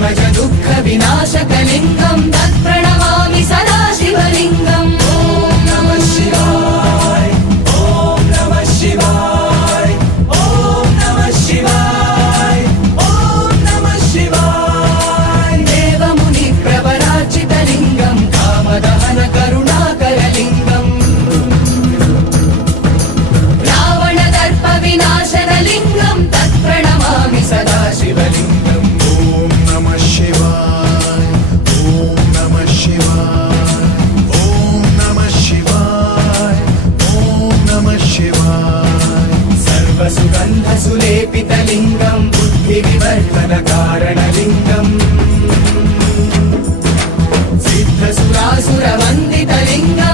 जन्मज दुःख विनाशकलिङ्गं तत्प्रणमामि सदा शिवलिङ्गम् ॐ नमः शिवाय ॐ नमः शिवाय ॐ नमः शिवाय ॐ नमः शिवाय देवमुनि प्रवरार्चितलिङ्गं कामदहन करुणाकरलिङ्गम् रावणदर्प विनाशनलिङ्गं तत्प्रणमामि सदा शिवलिङ्गम् ॐ नमः शिवाय ॐ नमः शिवाय ॐ नमः शिवाय ॐ नमः शिवाय सर्वसुगन्धसुलेपितलिङ्गं बुद्धिविवर्धनकारणलिङ्गम् सिद्धसुरासुरवन्दितलिङ्गम्